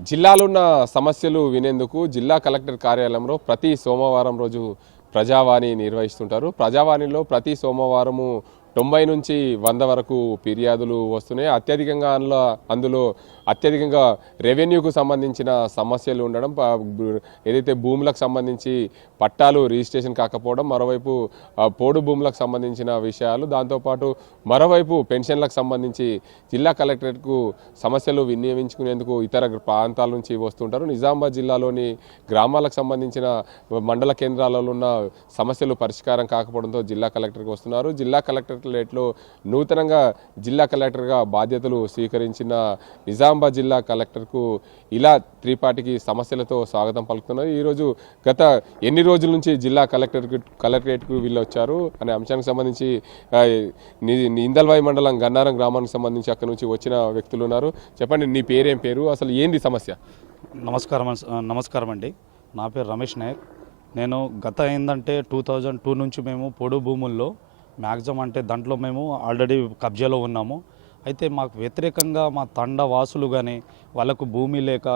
జిల్లాలో ఉన్న సమస్యలు వినేందుకు జిల్లా కలెక్టర్ కార్యాలయంలో ప్రతి సోమవారం రోజు ప్రజావాణి నిర్వహిస్తుంటారు. ప్రజావాణిలో ప్రతి సోమవారము 90 నుంచి 100 వరకు ఫిర్యాదులు వస్తున్నాయి. అందులో అత్యధికంగా రెవెన్యూకు సంబంధించిన సమస్యలు ఉండడం, ఏదైతే భూములకు సంబంధించి పట్టాలు రిజిస్ట్రేషన్ కాకపోవడం, మరోవైపు పోడు భూములకు సంబంధించిన విషయాలు, దాంతోపాటు మరోవైపు పెన్షన్లకు సంబంధించి జిల్లా కలెక్టరేట్కు సమస్యలు వినియోగించుకునేందుకు ఇతర ప్రాంతాల నుంచి వస్తుంటారు. నిజామాబాద్ జిల్లాలోని గ్రామాలకు సంబంధించిన మండల కేంద్రాలలో ఉన్న సమస్యలు పరిష్కారం కాకపోవడంతో జిల్లా కలెక్టర్కి వస్తున్నారు. జిల్లా కలెక్టరేట్లో నూతనంగా జిల్లా కలెక్టర్గా బాధ్యతలు స్వీకరించిన నిజామాబాద్ జిల్లా కలెక్టర్కు ఇలా త్రిపాఠికి సమస్యలతో స్వాగతం పలుకుతున్నారు. ఈరోజు గత ఎన్ని రోజుల నుంచి జిల్లా కలెక్టరేట్కు వీళ్ళు వచ్చారు అనే అంశానికి సంబంధించి ఇందల్వాయి మండలం గన్నారం గ్రామానికి సంబంధించి అక్కడి నుంచి వచ్చిన వ్యక్తులు ఉన్నారు. చెప్పండి, నీ పేరేం పేరు, అసలు ఏంది సమస్య? నమస్కారం అండి. నా పేరు రమేష్ నాయక్. నేను గత ఏంటంటే 2002 నుంచి మేము పొడు భూముల్లో మ్యాక్సిమం అంటే దాంట్లో మేము ఆల్రెడీ కబ్జాలో ఉన్నాము. అయితే మాకు వ్యతిరేకంగా మా తండ వాసులు కానీ వాళ్ళకు భూమి లేక